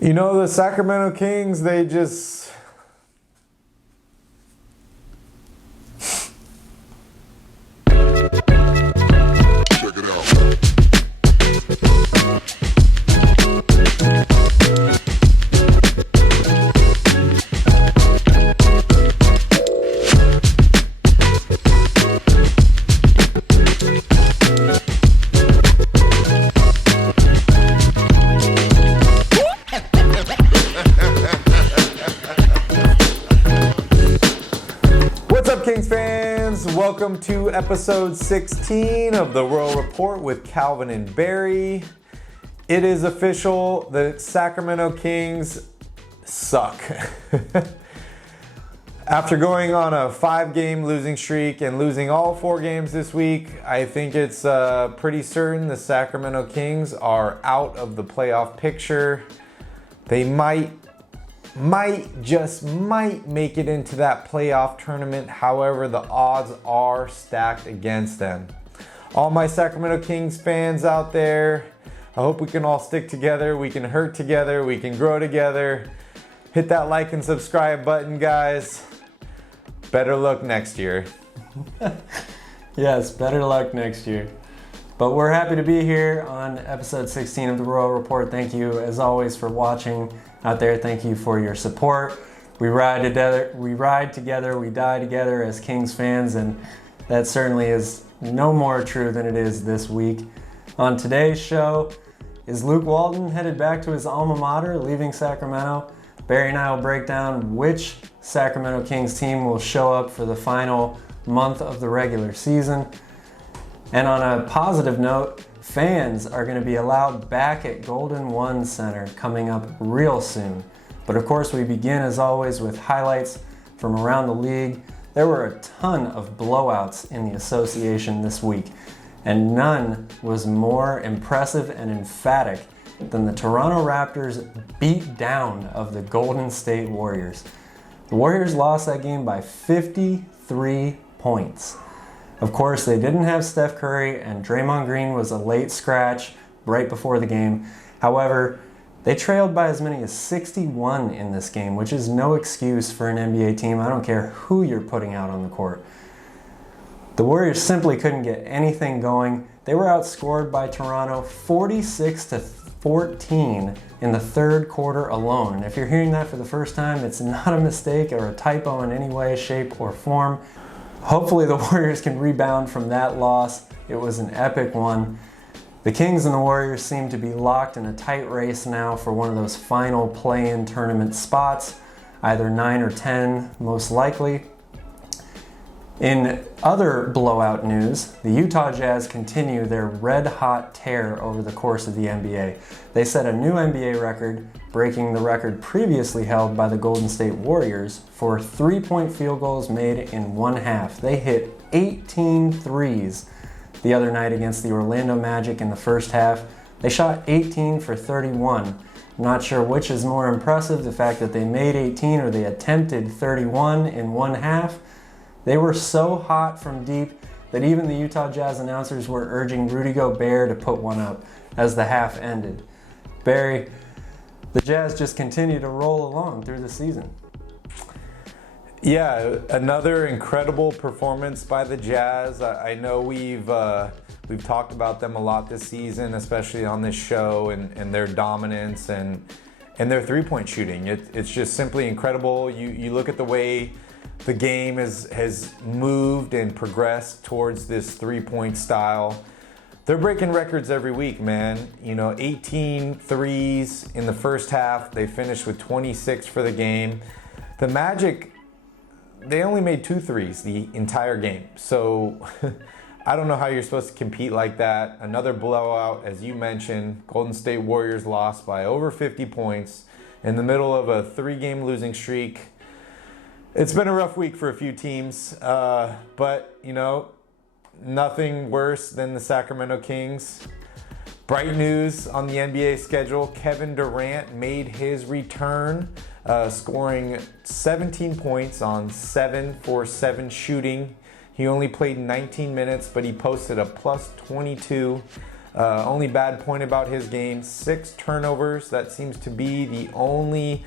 You know, the Sacramento Kings, they just... Check it out. What's up, Kings fans? Welcome to episode 16 of the Royal Report with Calvin and Barry. It is official, the Sacramento Kings suck. After going on a 5-game losing streak and losing all 4 games this week, I think it's pretty certain the Sacramento Kings are out of the playoff picture. They might just make it into that playoff tournament. However, the odds are stacked against them. All my Sacramento Kings fans out there, I hope we can all stick together. We can hurt together. We can grow together. Hit that like and subscribe button, guys. Better luck next year. Yes, better luck next year. But we're happy to be here on episode 16 of the Royal Report. Thank you, as always, for watching out there. Thank you for your support. We ride together, we die together as Kings fans, and that certainly is no more true than it is this week. On today's show, is Luke Walton headed back to his alma mater, leaving Sacramento? Barry and I will break down which Sacramento Kings team will show up for the final month of the regular season. And on a positive note, fans are going to be allowed back at Golden One Center coming up real soon. But of course, we begin as always with highlights from around the league. There were a ton of blowouts in the association this week, and none was more impressive and emphatic than the Toronto Raptors' beat down of the Golden State Warriors. The Warriors lost that game by 53 points. Of course, they didn't have Steph Curry, and Draymond Green was a late scratch right before the game. However, they trailed by as many as 61 in this game, which is no excuse for an NBA team. I don't care who you're putting out on the court. The Warriors simply couldn't get anything going. They were outscored by Toronto 46-14 in the third quarter alone. And if you're hearing that for the first time, it's not a mistake or a typo in any way, shape, or form. Hopefully the Warriors can rebound from that loss. It was an epic one. The Kings and the Warriors seem to be locked in a tight race now for one of those final play-in tournament spots, either 9 or 10 most likely. In other blowout news, the Utah Jazz continue their red-hot tear over the course of the NBA. They set a new NBA record, breaking the record previously held by the Golden State Warriors for 3-point field goals made in one half. They hit 18 threes the other night against the Orlando Magic in the first half. They shot 18 for 31. I'm not sure which is more impressive, the fact that they made 18 or they attempted 31 in one half. They were so hot from deep that even the Utah Jazz announcers were urging Rudy Gobert to put one up as the half ended. Barry, the Jazz just continue to roll along through the season. Yeah, another incredible performance by the Jazz. I know we've talked about them a lot this season, especially on this show, and their dominance and their three-point shooting. It's just simply incredible. You look at the way the game has moved and progressed towards this three-point style. They're breaking records every week, man. 18 threes in the first half. They finished with 26 for the game. The Magic, they only made 2 threes the entire game. So I don't know how you're supposed to compete like that. Another blowout, as you mentioned. Golden State Warriors lost by over 50 points in the middle of a 3-game losing streak. It's been a rough week for a few teams, but nothing worse than the Sacramento Kings. Bright news on the NBA schedule: Kevin Durant made his return, scoring 17 points on 7 for 7 shooting. He only played 19 minutes, but he posted a plus 22 Only bad point about his game, 6 turnovers. That seems to be the only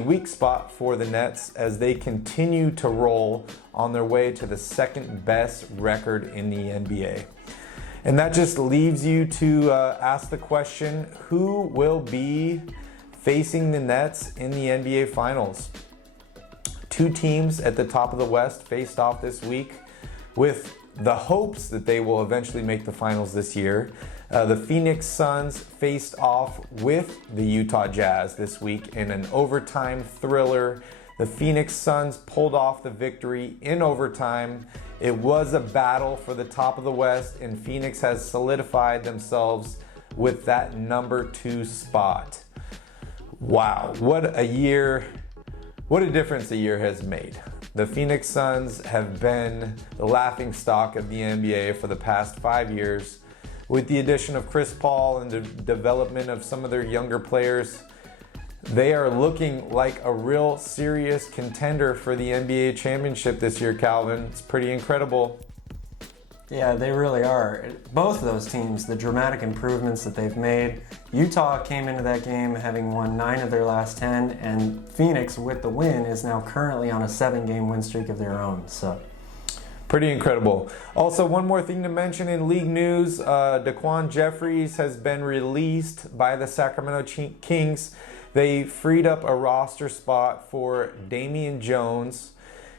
weak spot for the Nets as they continue to roll on their way to the second best record in the NBA. And that just leaves you to ask the question, who will be facing the Nets in the NBA Finals? 2 teams at the top of the West faced off this week with the hopes that they will eventually make the finals this year. The Phoenix Suns faced off with the Utah Jazz this week in an overtime thriller. The Phoenix Suns pulled off the victory in overtime. It was a battle for the top of the West, and Phoenix has solidified themselves with that number 2 spot. Wow, what a year, what a difference a year has made. The Phoenix Suns have been the laughing stock of the NBA for the past 5 years. With the addition of Chris Paul and the development of some of their younger players, they are looking like a real serious contender for the NBA championship this year, Calvin. It's pretty incredible. Yeah, they really are. Both of those teams, the dramatic improvements that they've made. Utah came into that game having won 9 of their last 10, and Phoenix, with the win, is now currently on a 7-game win streak of their own. So, pretty incredible. Also, one more thing to mention in league news, Daquan Jeffries has been released by the Sacramento Kings. They freed up a roster spot for Damian Jones.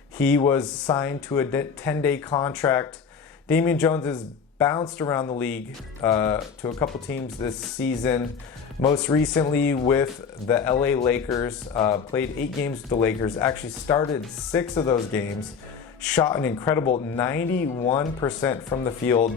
He was signed to a 10-day contract. Damian Jones has bounced around the league to a couple teams this season. Most recently with the LA Lakers, played 8 games with the Lakers, actually started 6 of those games, shot an incredible 91% from the field,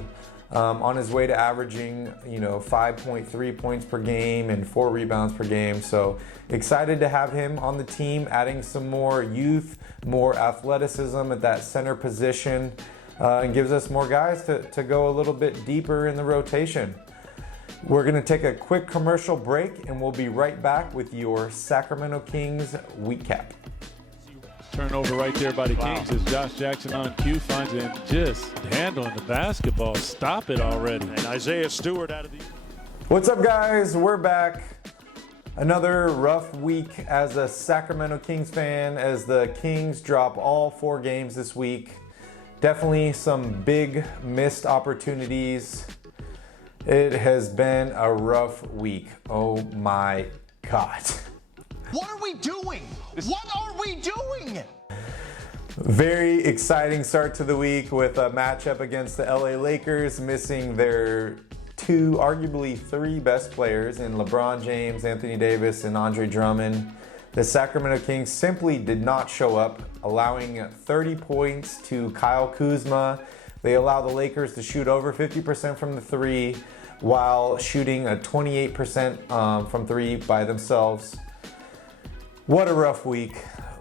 on his way to averaging 5.3 points per game and 4 rebounds per game. So excited to have him on the team, adding some more youth, more athleticism at that center position. And gives us more guys to go a little bit deeper in the rotation. We're going to take a quick commercial break, and we'll be right back with your Sacramento Kings Weekcap. Turnover right there by the Kings as Josh Jackson on cue finds it and just handling the basketball. Stop it already. And Isaiah Stewart out of the... What's up, guys? We're back. Another rough week as a Sacramento Kings fan as the Kings drop all 4 games this week. Definitely some big missed opportunities. It has been a rough week. Oh my God. What are we doing? What are we doing? Very exciting start to the week with a matchup against the LA Lakers, missing their 2, arguably 3 best players in LeBron James, Anthony Davis, and Andre Drummond. The Sacramento Kings simply did not show up, allowing 30 points to Kyle Kuzma. They allow the Lakers to shoot over 50% from the 3 while shooting a 28% from 3 by themselves. What a rough week.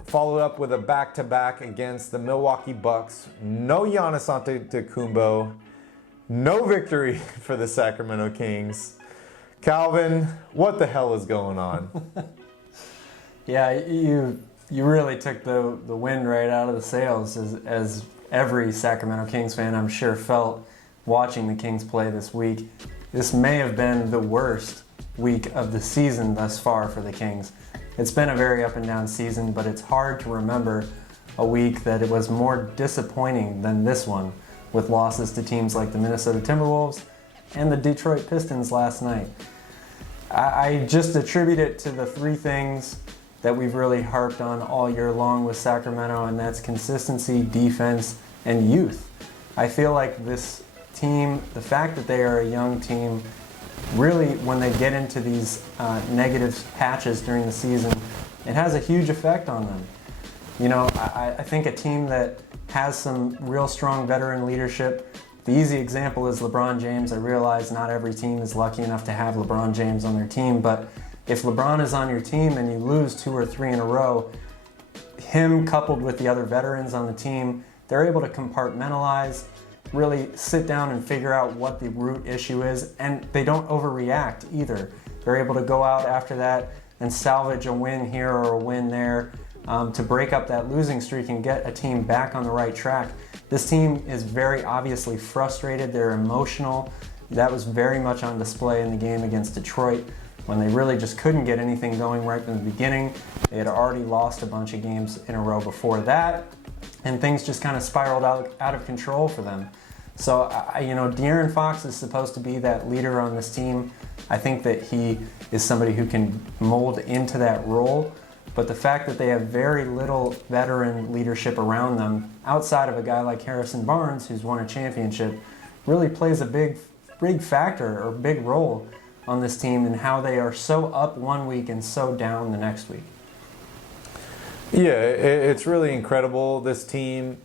Followed up with a back-to-back against the Milwaukee Bucks. No Giannis Antetokounmpo. No victory for the Sacramento Kings. Calvin, what the hell is going on? yeah, you really took the wind right out of the sails as every Sacramento Kings fan, I'm sure, felt watching the Kings play this week. This may have been the worst week of the season thus far for the Kings. It's been a very up and down season, but it's hard to remember a week that it was more disappointing than this one, with losses to teams like the Minnesota Timberwolves and the Detroit Pistons last night. I just attribute it to the 3 things that we've really harped on all year long with Sacramento, and that's consistency, defense, and youth. I feel like this team, the fact that they are a young team, really, when they get into these negative patches during the season, it has a huge effect on them. I think a team that has some real strong veteran leadership, the easy example is LeBron James. I realize not every team is lucky enough to have LeBron James on their team, but if LeBron is on your team and you lose 2 or 3 in a row, him coupled with the other veterans on the team, they're able to compartmentalize, really sit down and figure out what the root issue is, and they don't overreact either. They're able to go out after that and salvage a win here or a win there to break up that losing streak and get a team back on the right track. This team is very obviously frustrated. They're emotional. That was very much on display in the game against Detroit when they really just couldn't get anything going right from the beginning. They had already lost a bunch of games in a row before that, and things just kind of spiraled out of control for them. So, De'Aaron Fox is supposed to be that leader on this team. I think that he is somebody who can mold into that role, but the fact that they have very little veteran leadership around them, outside of a guy like Harrison Barnes, who's won a championship, really plays a big factor or big role on this team and how they are so up one week and so down the next week. Yeah, it's really incredible. This team,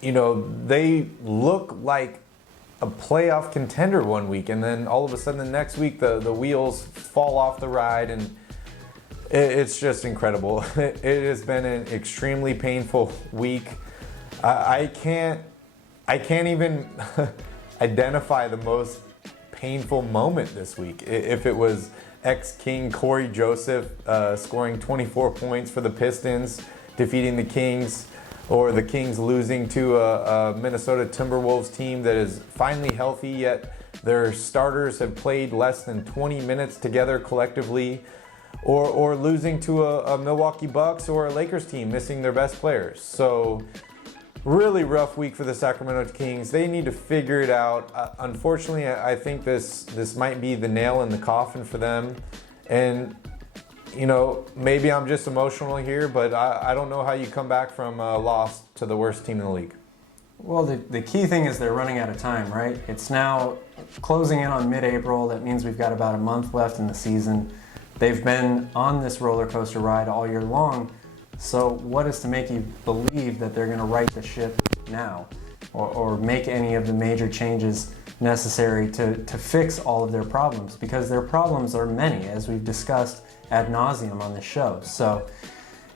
they look like a playoff contender one week, and then all of a sudden the next week the wheels fall off the ride, and it's just incredible. It has been an extremely painful week. I can't even identify the most painful moment this week. If it was ex-King Corey Joseph scoring 24 points for the Pistons, defeating the Kings, or the Kings losing to a Minnesota Timberwolves team that is finally healthy, yet their starters have played less than 20 minutes together collectively, or losing to a Milwaukee Bucks or a Lakers team missing their best players. So really rough week for the Sacramento Kings. They need to figure it out. Unfortunately, I think this might be the nail in the coffin for them. And maybe I'm just emotional here, but I don't know how you come back from a loss to the worst team in the league. Well, the key thing is they're running out of time, right? It's now closing in on mid-April. That means we've got about a month left in the season. They've been on this roller coaster ride all year long. So what is to make you believe that they're going to right the ship now or make any of the major changes necessary to fix all of their problems? Because their problems are many, as we've discussed ad nauseum on this show. So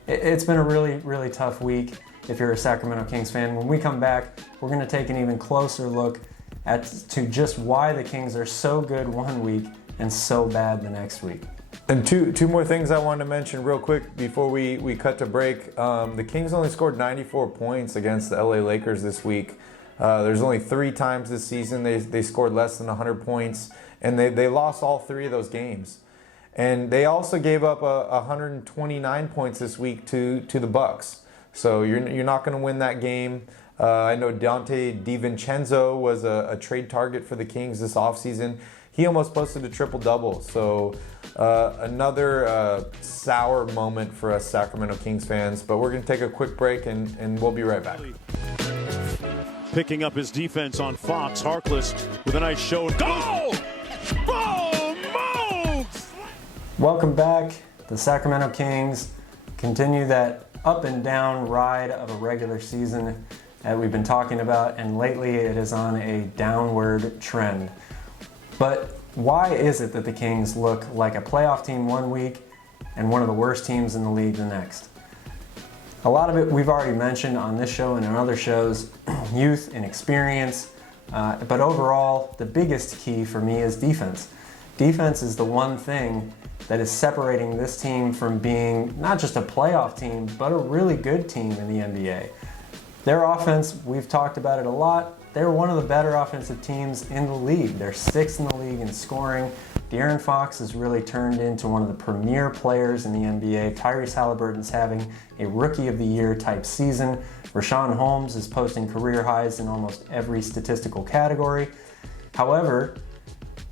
it's been a really, really tough week if you're a Sacramento Kings fan. When we come back, we're going to take an even closer look to just why the Kings are so good one week and so bad the next week. And two more things I wanted to mention real quick before we cut to break. The Kings only scored 94 points against the LA Lakers this week. There's only 3 times this season they scored less than 100 points, and they lost all 3 of those games. And they also gave up 129 points this week to the Bucks. So you're not going to win that game. I know Dante DiVincenzo was a trade target for the Kings this offseason. He almost posted a triple-double. So another sour moment for us Sacramento Kings fans. But we're going to take a quick break, and we'll be right back. Picking up his defense on Fox. Harkless with a nice show. Goal! Welcome back. The Sacramento Kings continue that up and down ride of a regular season that we've been talking about, and lately it is on a downward trend. But why is it that the Kings look like a playoff team one week and one of the worst teams in the league the next? A lot of it we've already mentioned on this show and in other shows, youth and experience, but overall the biggest key for me is defense. Defense is the one thing that is separating this team from being not just a playoff team, but a really good team in the NBA. Their offense, we've talked about it a lot, they're one of the better offensive teams in the league. They're 6th in the league in scoring. De'Aaron Fox has really turned into one of the premier players in the NBA. Tyrese Halliburton's having a Rookie of the Year type season. Rashawn Holmes is posting career highs in almost every statistical category. However,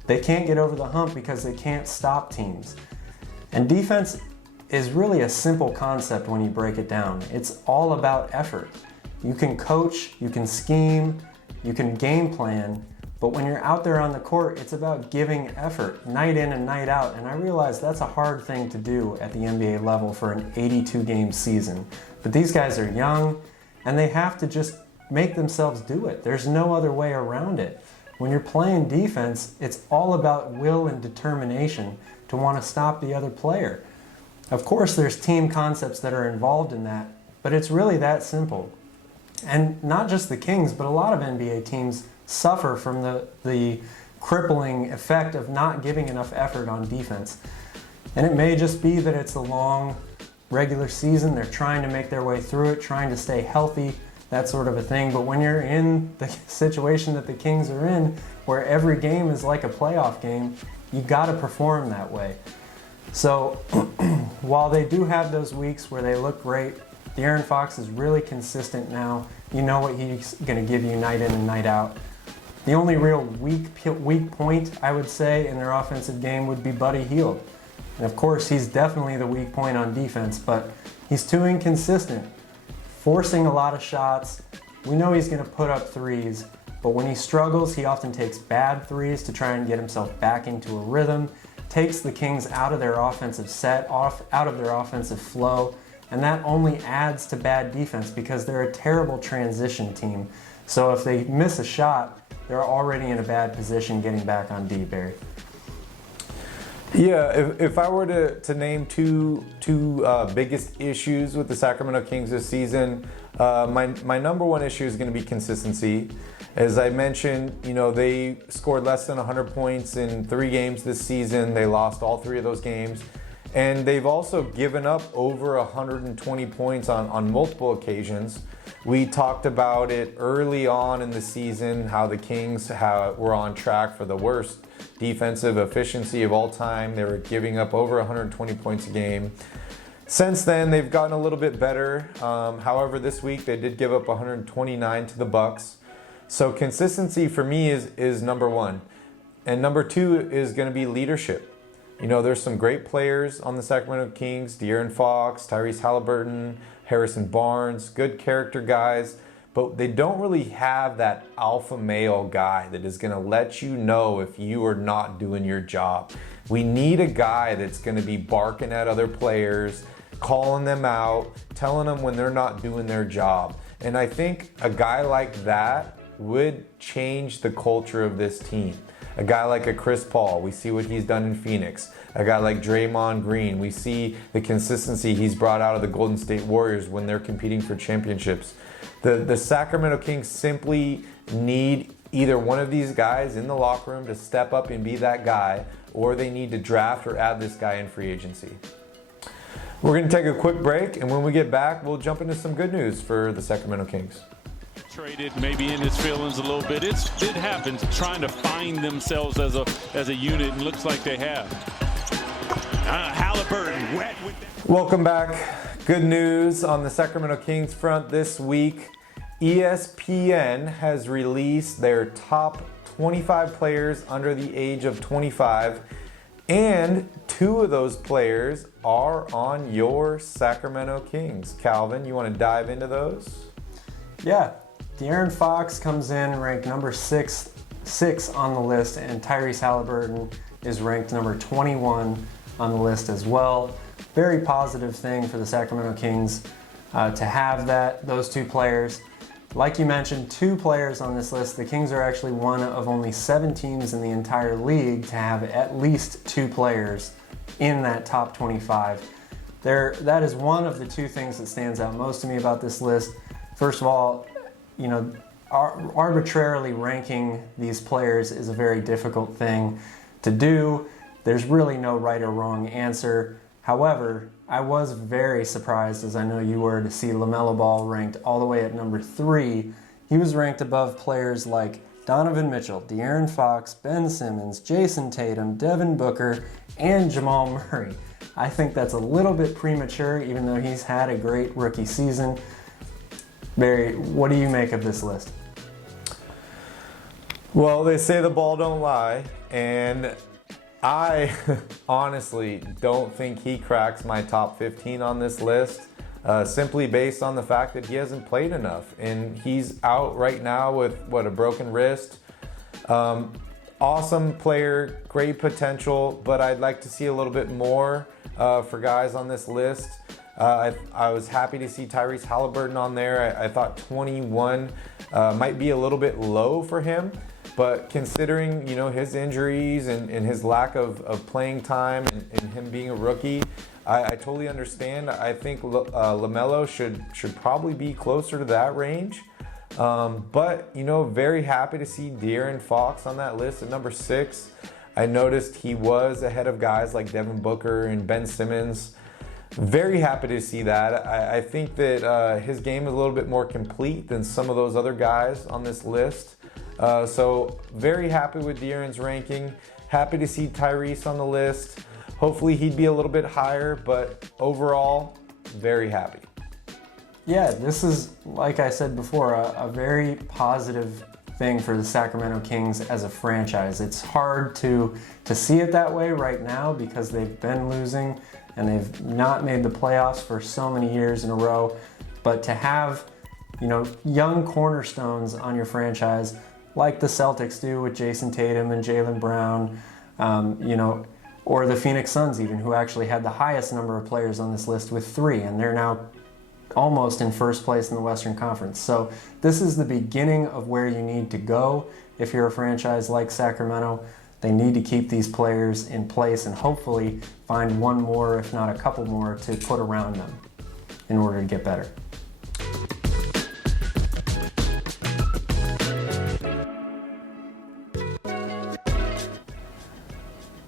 they can't get over the hump because they can't stop teams. And defense is really a simple concept when you break it down. It's all about effort. You can coach, you can scheme, you can game plan, but when you're out there on the court, it's about giving effort night in and night out. And I realize that's a hard thing to do at the NBA level for an 82-game season. But these guys are young, and they have to just make themselves do it. There's no other way around it. When you're playing defense, it's all about will and determination to want to stop the other player. Of course, there's team concepts that are involved in that, but it's really that simple. And not just the Kings, but a lot of NBA teams suffer from the crippling effect of not giving enough effort on defense. And it may just be that it's a long regular season. They're trying to make their way through it, trying to stay healthy, that sort of a thing. But when you're in the situation that the Kings are in, where every game is like a playoff game, you got to perform that way. So while they do have those weeks where they look great, De'Aaron Fox is really consistent now. You know what he's going to give you night in and night out. The only real weak point, I would say, in their offensive game would be Buddy Hield. And of course, he's definitely the weak point on defense, but he's too inconsistent, forcing a lot of shots. We know he's going to put up threes, but when he struggles, he often takes bad threes to try and get himself back into a rhythm, takes the Kings out of their offensive out of their offensive flow, and that only adds to bad defense because they're a terrible transition team. So if they miss a shot, they're already in a bad position getting back on D, Barry. Yeah, if I were to name two biggest issues with the Sacramento Kings this season, my number one issue is going to be consistency. As I mentioned, they scored less than 100 points in 3 games this season. They lost all 3 of those games. And they've also given up over 120 points on multiple occasions. We talked about it early on in the season, how the Kings were on track for the worst defensive efficiency of all time. They were giving up over 120 points a game. Since then, they've gotten a little bit better. However, this week they did give up 129 to the Bucks. So consistency for me is number one. And number two is going to be leadership. There's some great players on the Sacramento Kings, De'Aaron Fox, Tyrese Halliburton, Harrison Barnes, good character guys, but they don't really have that alpha male guy that is going to let you know if you are not doing your job. We need a guy that's going to be barking at other players, calling them out, telling them when they're not doing their job. And I think a guy like that would change the culture of this team. A guy like a Chris Paul, we see what he's done in Phoenix. A guy like Draymond Green, we see the consistency he's brought out of the Golden State Warriors when they're competing for championships. The Sacramento Kings simply need either one of these guys in the locker room to step up and be that guy, or they need to draft or add this guy in free agency. We're going to take a quick break, and when we get back, we'll jump into some good news for the Sacramento Kings. Traded, maybe in his feelings a little bit. It happens, trying to find themselves as a unit, and looks like they have. Halliburton wet with that. Welcome back. Good news on the Sacramento Kings front this week. ESPN has released their top 25 players under the age of 25, and 2 of those players are on your Sacramento Kings. Calvin, you want to dive into those? Yeah. De'Aaron Fox comes in ranked number 6 on the list, and Tyrese Halliburton is ranked number 21 on the list as well. Very positive thing for the Sacramento Kings to have those 2 players. Like you mentioned, 2 players on this list. The Kings are actually one of only 7 teams in the entire league to have at least 2 players in that top 25. That is one of the 2 things that stands out most to me about this list. First of all, arbitrarily ranking these players is a very difficult thing to do. There's really no right or wrong answer. However, I was very surprised, as I know you were, to see LaMelo Ball ranked all the way at number 3. He was ranked above players like Donovan Mitchell, De'Aaron Fox, Ben Simmons, Jason Tatum, Devin Booker, and Jamal Murray. I think that's a little bit premature, even though he's had a great rookie season. Barry, what do you make of this list? Well, they say the ball don't lie, and I honestly don't think he cracks my top 15 on this list, simply based on the fact that he hasn't played enough, and he's out right now with, a broken wrist. Awesome player, great potential, but I'd like to see a little bit more for guys on this list. I was happy to see Tyrese Halliburton on there. I thought 21 might be a little bit low for him, but considering his injuries and his lack of playing time and him being a rookie, I totally understand. I think LaMelo should probably be closer to that range. But very happy to see De'Aaron Fox on that list at number 6. I noticed he was ahead of guys like Devin Booker and Ben Simmons. Very happy to see that. I think that his game is a little bit more complete than some of those other guys on this list. So very happy with De'Aaron's ranking. Happy to see Tyrese on the list. Hopefully he'd be a little bit higher, but overall, very happy. Yeah, this is, like I said before, a very positive thing for the Sacramento Kings as a franchise. It's hard to see it that way right now because they've been losing and they've not made the playoffs for so many years in a row. But to have, young cornerstones on your franchise, like the Celtics do with Jason Tatum and Jaylen Brown, or the Phoenix Suns even, who actually had the highest number of players on this list with 3, and they're now almost in first place in the Western Conference. So this is the beginning of where you need to go if you're a franchise like Sacramento. They need to keep these players in place and hopefully find one more, if not a couple more, to put around them in order to get better.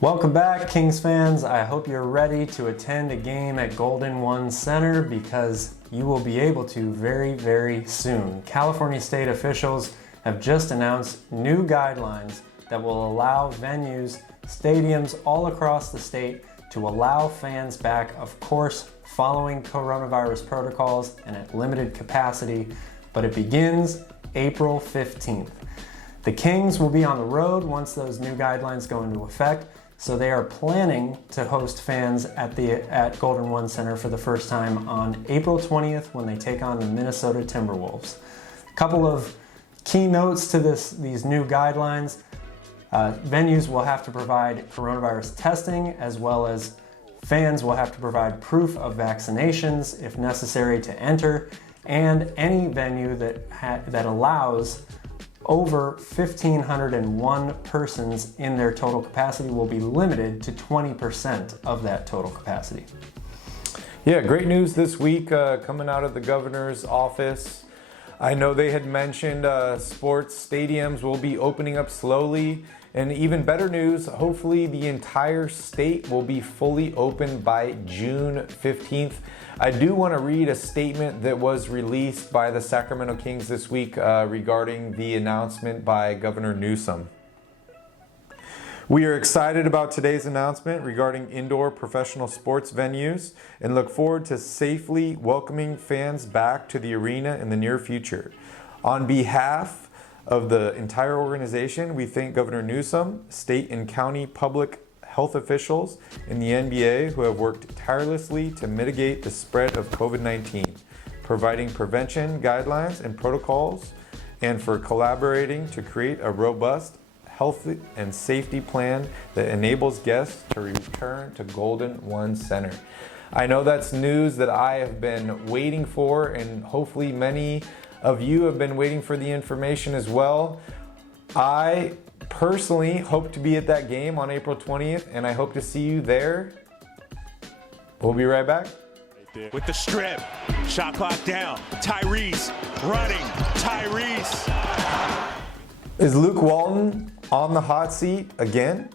Welcome back, Kings fans. I hope you're ready to attend a game at Golden One Center because you will be able to very, very soon. California state officials have just announced new guidelines that will allow venues, stadiums all across the state to allow fans back, of course, following coronavirus protocols and at limited capacity, but it begins April 15th. The Kings will be on the road once those new guidelines go into effect, so they are planning to host fans at Golden One Center for the first time on April 20th when they take on the Minnesota Timberwolves. A couple of key notes to these new guidelines. Venues will have to provide coronavirus testing, as well as fans will have to provide proof of vaccinations if necessary to enter, and any venue that allows over 1,501 persons in their total capacity will be limited to 20% of that total capacity. Yeah, great news this week coming out of the governor's office. I know they had mentioned sports stadiums will be opening up slowly. And even better news, hopefully the entire state will be fully open by June 15th. I do want to read a statement that was released by the Sacramento Kings this week regarding the announcement by Governor Newsom. We are excited about today's announcement regarding indoor professional sports venues and look forward to safely welcoming fans back to the arena in the near future. On behalf of the entire organization, we thank Governor Newsom, state and county public health officials, and the NBA who have worked tirelessly to mitigate the spread of COVID-19, providing prevention guidelines and protocols, and for collaborating to create a robust health and safety plan that enables guests to return to Golden One Center. I know that's news that I have been waiting for, and hopefully many of you have been waiting for the information as well. I personally hope to be at that game on April 20th, and I hope to see you there. We'll be right back. With the strip, shot clock down, Tyrese running, Tyrese. Is Luke Walton on the hot seat again?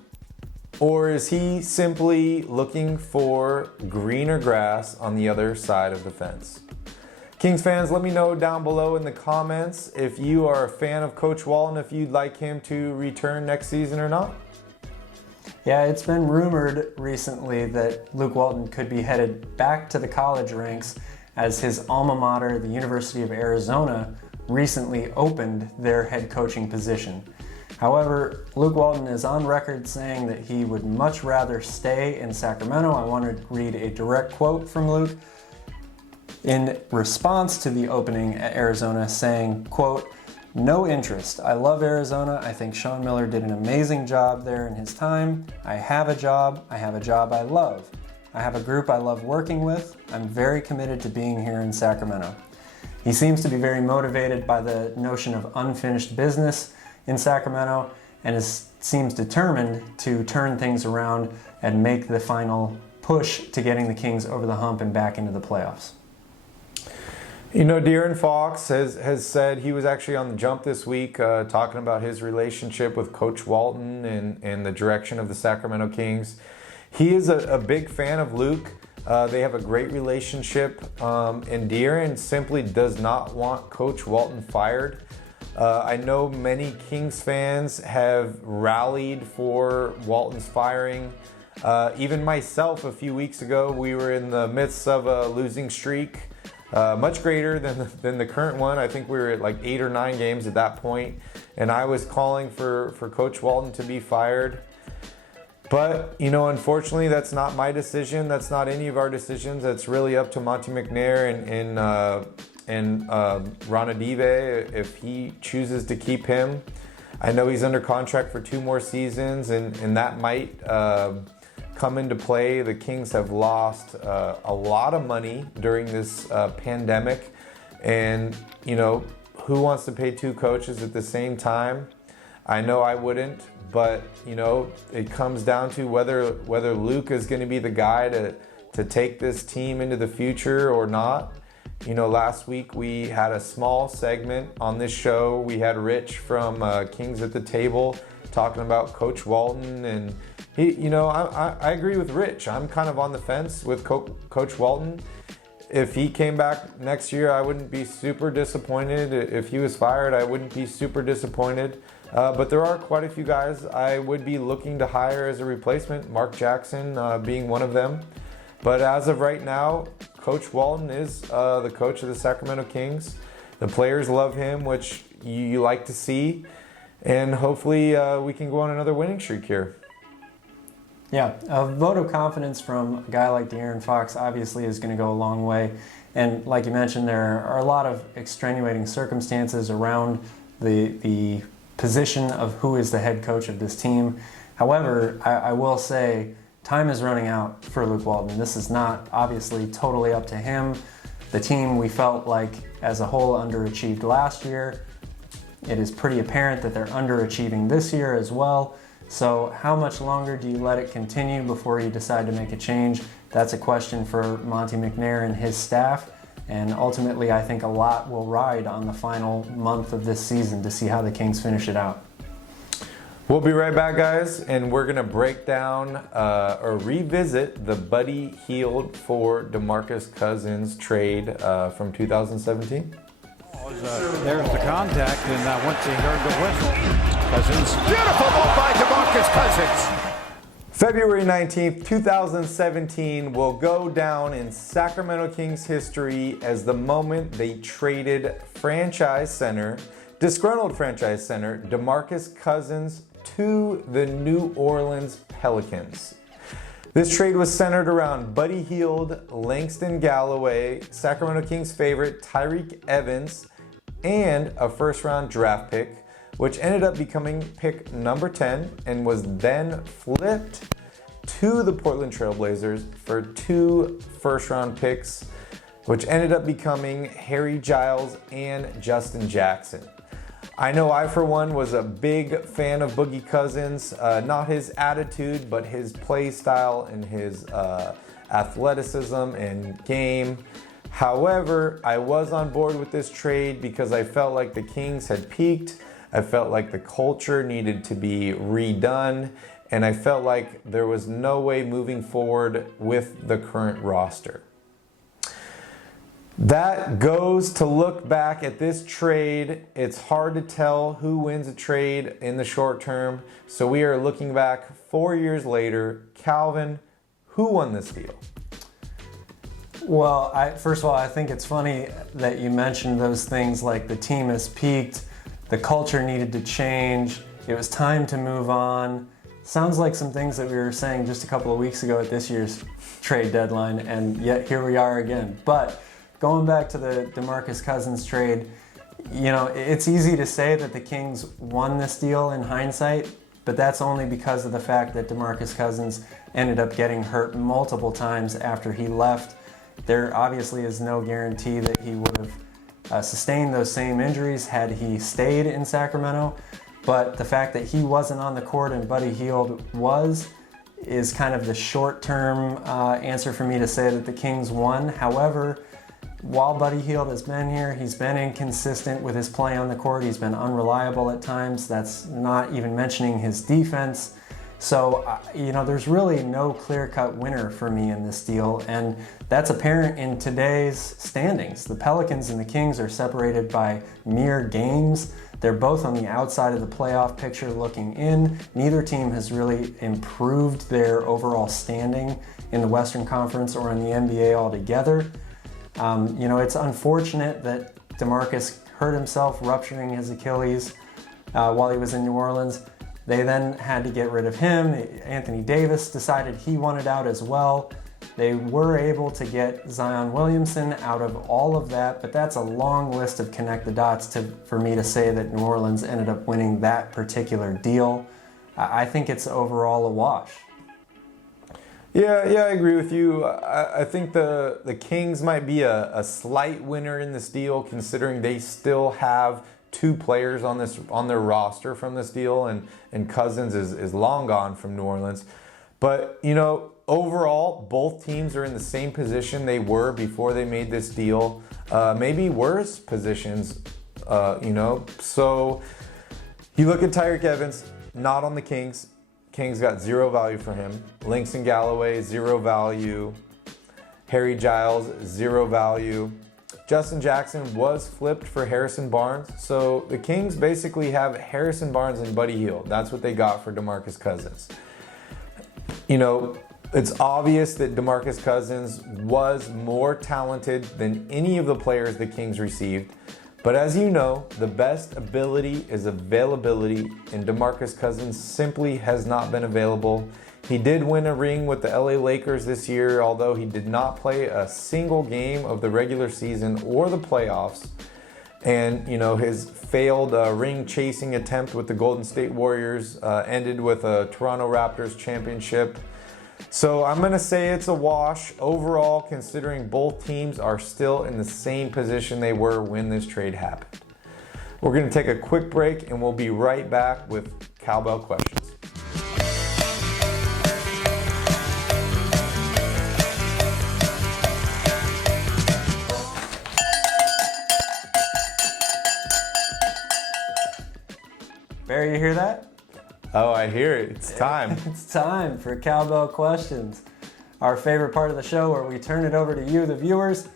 Or is he simply looking for greener grass on the other side of the fence? Kings fans, let me know down below in the comments if you are a fan of Coach Walton, if you'd like him to return next season or not. Yeah, it's been rumored recently that Luke Walton could be headed back to the college ranks as his alma mater, the University of Arizona, recently opened their head coaching position. However, Luke Walton is on record saying that he would much rather stay in Sacramento. I want to read a direct quote from Luke in response to the opening at Arizona, saying, quote, "No interest. I love Arizona. I think Sean Miller did an amazing job there in his time. I have a job. I have a job I love. I have a group I love working with. I'm very committed to being here in Sacramento." He seems to be very motivated by the notion of unfinished business in Sacramento and seems determined to turn things around and make the final push to getting the Kings over the hump and back into the playoffs. You know, De'Aaron Fox has said he was actually on the jump this week talking about his relationship with Coach Walton and the direction of the Sacramento Kings. He is a big fan of Luke. They have a great relationship, and De'Aaron simply does not want Coach Walton fired. I know many Kings fans have rallied for Walton's firing. Even myself, a few weeks ago, we were in the midst of a losing streak, much greater than the current one. I think we were at like 8 or 9 games at that point, and I was calling for Coach Walton to be fired. But, you know, unfortunately, that's not my decision. That's not any of our decisions. That's really up to Monte McNair and Ranadive if he chooses to keep him. I know he's under contract for 2 more seasons, and that might come into play. The Kings have lost a lot of money during this pandemic. And, you know, who wants to pay 2 coaches at the same time? I know I wouldn't, but you know, it comes down to whether Luke is going to be the guy to take this team into the future or not. You know, last week we had a small segment on this show. We had Rich from Kings at the Table talking about Coach Walton, and he, you know, I agree with Rich. I'm kind of on the fence with Coach Walton. If he came back next year, I wouldn't be super disappointed. If he was fired, I wouldn't be super disappointed. But there are quite a few guys I would be looking to hire as a replacement, Mark Jackson being one of them. But as of right now, Coach Walton is the coach of the Sacramento Kings. The players love him, which you like to see. And hopefully we can go on another winning streak here. Yeah, a vote of confidence from a guy like De'Aaron Fox obviously is going to go a long way. And like you mentioned, there are a lot of extenuating circumstances around the position of who is the head coach of this team. However, I will say time is running out for Luke Walton. This is not obviously totally up to him. The team, we felt like as a whole underachieved last year. It is pretty apparent that they're underachieving this year as well. So how much longer do you let it continue before you decide to make a change? That's a question for Monte McNair and his staff. And ultimately, I think a lot will ride on the final month of this season to see how the Kings finish it out. We'll be right back, guys, and we're going to break down or revisit the Buddy Hield for DeMarcus Cousins trade from 2017. There's the contact, and once he heard the whistle, Cousins. Beautiful ball by DeMarcus Cousins. February 19th, 2017 will go down in Sacramento Kings history as the moment they traded disgruntled franchise center DeMarcus Cousins to the New Orleans Pelicans. This trade was centered around Buddy Hield, Langston Galloway, Sacramento Kings favorite Tyreke Evans, and a first-round draft pick, which ended up becoming pick number 10 and was then flipped to the Portland Trailblazers for 2 first-round picks, which ended up becoming Harry Giles and Justin Jackson. I know I, for one, was a big fan of Boogie Cousins, not his attitude, but his play style and his athleticism and game. However, I was on board with this trade because I felt like the Kings had peaked. I felt like the culture needed to be redone, and I felt like there was no way moving forward with the current roster. That goes to look back at this trade. It's hard to tell who wins a trade in the short term, so we are looking back 4 years later. Calvin, who won this deal? Well, first of all, I think it's funny that you mentioned those things like the team has peaked, the culture needed to change, it was time to move on. Sounds like some things that we were saying just a couple of weeks ago at this year's trade deadline, and yet here we are again. But going back to the DeMarcus Cousins trade, you know, it's easy to say that the Kings won this deal in hindsight, but that's only because of the fact that DeMarcus Cousins ended up getting hurt multiple times after he left. There obviously is no guarantee that he would have sustained those same injuries had he stayed in Sacramento, but the fact that he wasn't on the court and Buddy Hield is kind of the short-term answer for me to say that the Kings won. However, while Buddy Hield has been here, he's been inconsistent with his play on the court. He's been unreliable at times. That's not even mentioning his defense. So, there's really no clear-cut winner for me in this deal, and that's apparent in today's standings. The Pelicans and the Kings are separated by mere games. They're both on the outside of the playoff picture looking in. Neither team has really improved their overall standing in the Western Conference or in the NBA altogether. It's unfortunate that DeMarcus hurt himself, rupturing his Achilles while he was in New Orleans. They then had to get rid of him. Anthony Davis decided he wanted out as well. They were able to get Zion Williamson out of all of that, but that's a long list of connect the dots for me to say that New Orleans ended up winning that particular deal. I think it's overall a wash. Yeah, I agree with you. I think the Kings might be a slight winner in this deal, considering they still have two players on their roster from this deal, and Cousins is long gone from New Orleans. But, overall, both teams are in the same position they were before they made this deal. Maybe worse positions, So you look at Tyreek Evans, not on the Kings. Kings got zero value for him. Langston Galloway, zero value. Harry Giles, zero value. Justin Jackson was flipped for Harrison Barnes. So the Kings basically have Harrison Barnes and Buddy Hield. That's what they got for DeMarcus Cousins. It's obvious that DeMarcus Cousins was more talented than any of the players the Kings received. But as you know, the best ability is availability, and DeMarcus Cousins simply has not been available. He did win a ring with the LA Lakers this year, although he did not play a single game of the regular season or the playoffs. And, his failed ring-chasing attempt with the Golden State Warriors ended with a Toronto Raptors championship. So I'm going to say it's a wash overall, considering both teams are still in the same position they were when this trade happened. We're going to take a quick break, and we'll be right back with Cowbell questions. Barry, you hear that? Oh, I hear it. It's time. It's time for Cowbell Questions, our favorite part of the show where we turn it over to you, the viewers.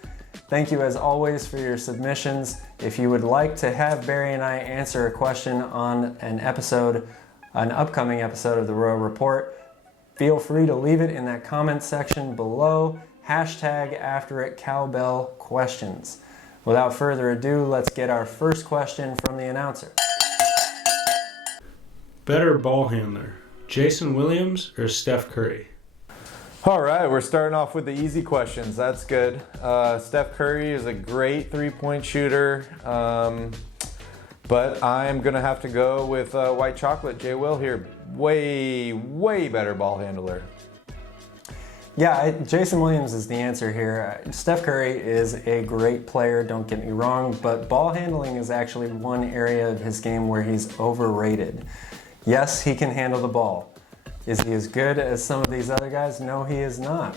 Thank you as always for your submissions. If you would like to have Barry and I answer a question on an upcoming episode of the Royal Report, feel free to leave it in that comment section below. Hashtag after it Cowbell Questions. Without further ado, let's get our first question from the announcer. Better ball handler, Jason Williams or Steph Curry? All right, we're starting off with the easy questions. That's good. Steph Curry is a great three-point shooter, but I'm going to have to go with White Chocolate, J. Will here. Way, way better ball handler. Yeah, Jason Williams is the answer here. Steph Curry is a great player, don't get me wrong, but ball handling is actually one area of his game where he's overrated. Yes, he can handle the ball. Is he as good as some of these other guys? No, he is not.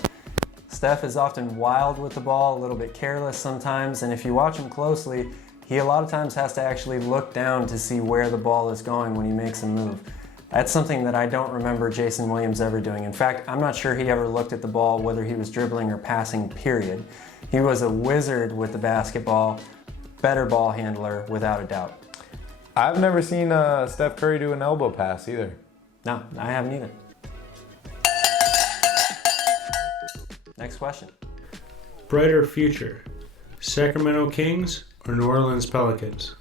Steph is often wild with the ball, a little bit careless sometimes, and if you watch him closely, he a lot of times has to actually look down to see where the ball is going when he makes a move. That's something that I don't remember Jason Williams ever doing. In fact, I'm not sure he ever looked at the ball, whether he was dribbling or passing, period. He was a wizard with the basketball, better ball handler, without a doubt. I've never seen Steph Curry do an elbow pass either. No, I haven't either. Next question. Brighter future, Sacramento Kings or New Orleans Pelicans?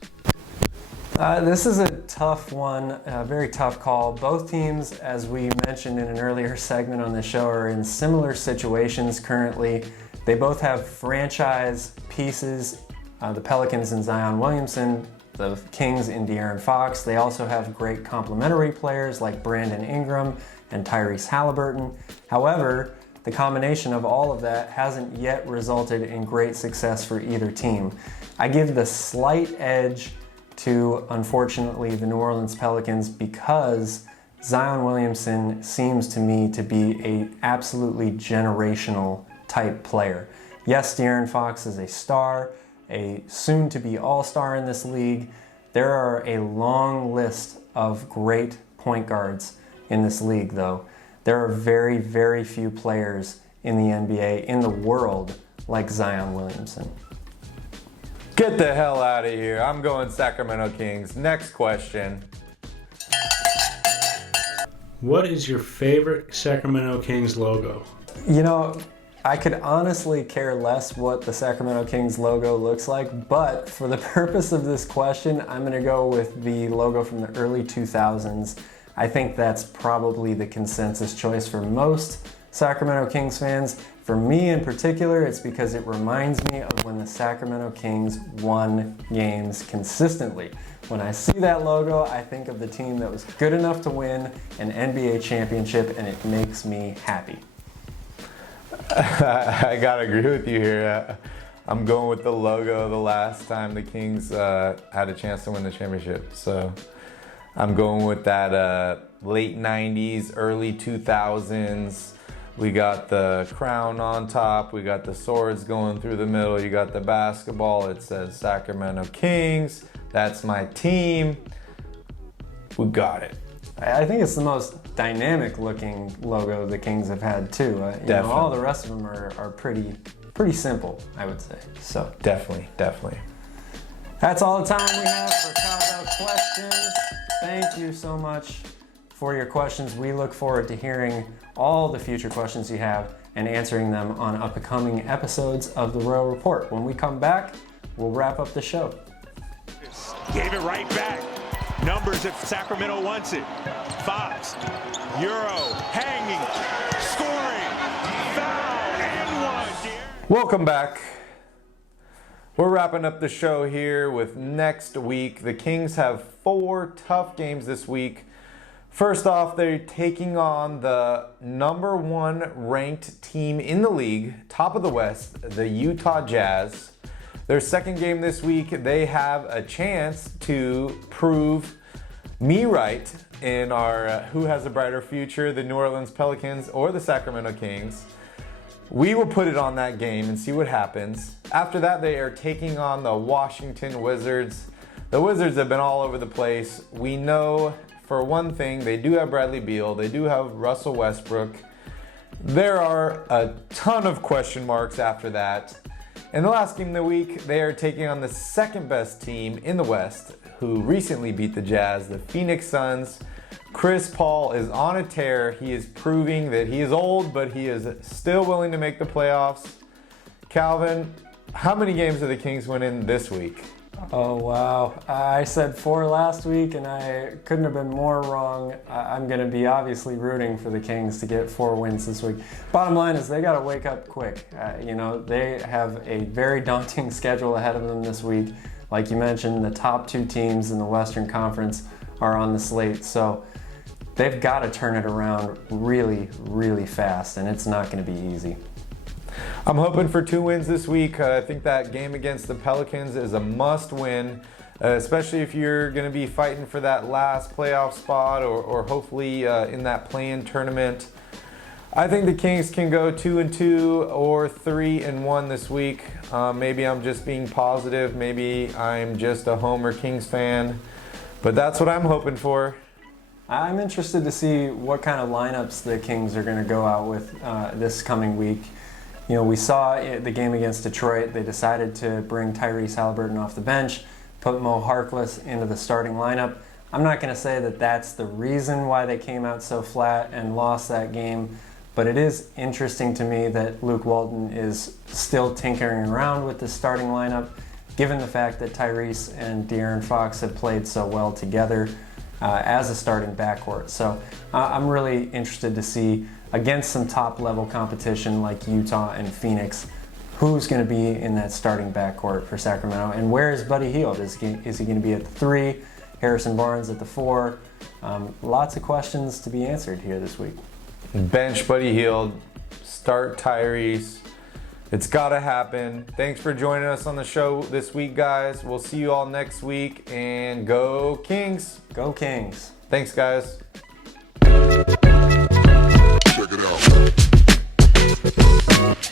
This is a tough one, a very tough call. Both teams, as we mentioned in an earlier segment on the show, are in similar situations currently. They both have franchise pieces, the Pelicans and Zion Williamson, the Kings in De'Aaron Fox. They also have great complementary players like Brandon Ingram and Tyrese Halliburton. However, the combination of all of that hasn't yet resulted in great success for either team. I give the slight edge to, unfortunately, the New Orleans Pelicans because Zion Williamson seems to me to be an absolutely generational type player. Yes, De'Aaron Fox is a star, a soon-to-be all-star in this league. There are a long list of great point guards in this league, though. There are very, very few players in the NBA, in the world, like Zion Williamson. Get the hell out of here. I'm going Sacramento Kings. Next question. What is your favorite Sacramento Kings logo? You know, I could honestly care less what the Sacramento Kings logo looks like, but for the purpose of this question, I'm going to go with the logo from the early 2000s. I think that's probably the consensus choice for most Sacramento Kings fans. For me in particular, it's because it reminds me of when the Sacramento Kings won games consistently. When I see that logo, I think of the team that was good enough to win an NBA championship, and it makes me happy. I gotta agree with you here. I'm going with the logo the last time the Kings had a chance to win the championship. So I'm going with that late 90s, early 2000s. We got the crown on top. We got the swords going through the middle. You got the basketball. It says Sacramento Kings. That's my team. We got it. I think it's the most dynamic looking logo the Kings have had too. Definitely. All the rest of them are pretty simple, I would say. So Definitely. that's all the time we have for Cowbell questions. Thank you so much for your questions. We look forward to hearing all the future questions you have and answering them on upcoming episodes of the Royal Report. When we come back, we'll wrap up the show. Gave it right back. Numbers if Sacramento wants it. Fox, Euro, hanging, scoring, foul, and one. Welcome back. We're wrapping up the show here with next week. The Kings have 4 tough games this week. First off, they're taking on the number 1 ranked team in the league, top of the West, the Utah Jazz. Their second game this week, they have a chance to prove me right in our who has a brighter future, the New Orleans Pelicans or the Sacramento Kings. We will put it on that game and see what happens. After that, they are taking on the Washington Wizards. The Wizards have been all over the place. We know for one thing, they do have Bradley Beal. They do have Russell Westbrook. There are a ton of question marks after that. In the last game of the week, they are taking on the second best team in the West, who recently beat the Jazz, the Phoenix Suns. Chris Paul is on a tear. He is proving that he is old, but he is still willing to make the playoffs. Calvin, how many games are the Kings winning this week? Oh, wow. I said 4 last week, and I couldn't have been more wrong. I'm going to be obviously rooting for the Kings to get 4 wins this week. Bottom line is they got to wake up quick. They have a very daunting schedule ahead of them this week. Like you mentioned, the top 2 teams in the Western Conference are on the slate. So they've got to turn it around really, really fast, and it's not going to be easy. I'm hoping for 2 wins this week. I think that game against the Pelicans is a must win, especially if you're going to be fighting for that last playoff spot or hopefully in that play-in tournament. I think the Kings can go 2-2 or 3-1 this week. Maybe I'm just being positive. Maybe I'm just a Homer Kings fan, but that's what I'm hoping for. I'm interested to see what kind of lineups the Kings are going to go out with this coming week. You know, we saw the game against Detroit. They decided to bring Tyrese Haliburton off the bench, put Mo Harkless into the starting lineup. I'm not going to say that that's the reason why they came out so flat and lost that game, but it is interesting to me that Luke Walton is still tinkering around with the starting lineup, given the fact that Tyrese and De'Aaron Fox have played so well together as a starting backcourt. So I'm really interested to see, against some top-level competition like Utah and Phoenix, who's going to be in that starting backcourt for Sacramento, and where is Buddy Hield? Is he going to be at the 3, Harrison Barnes at the 4? Lots of questions to be answered here this week. Bench Buddy Hield, start Tyrese. It's got to happen. Thanks for joining us on the show this week, guys. We'll see you all next week, and go Kings. Go Kings. Thanks, guys. Check it out.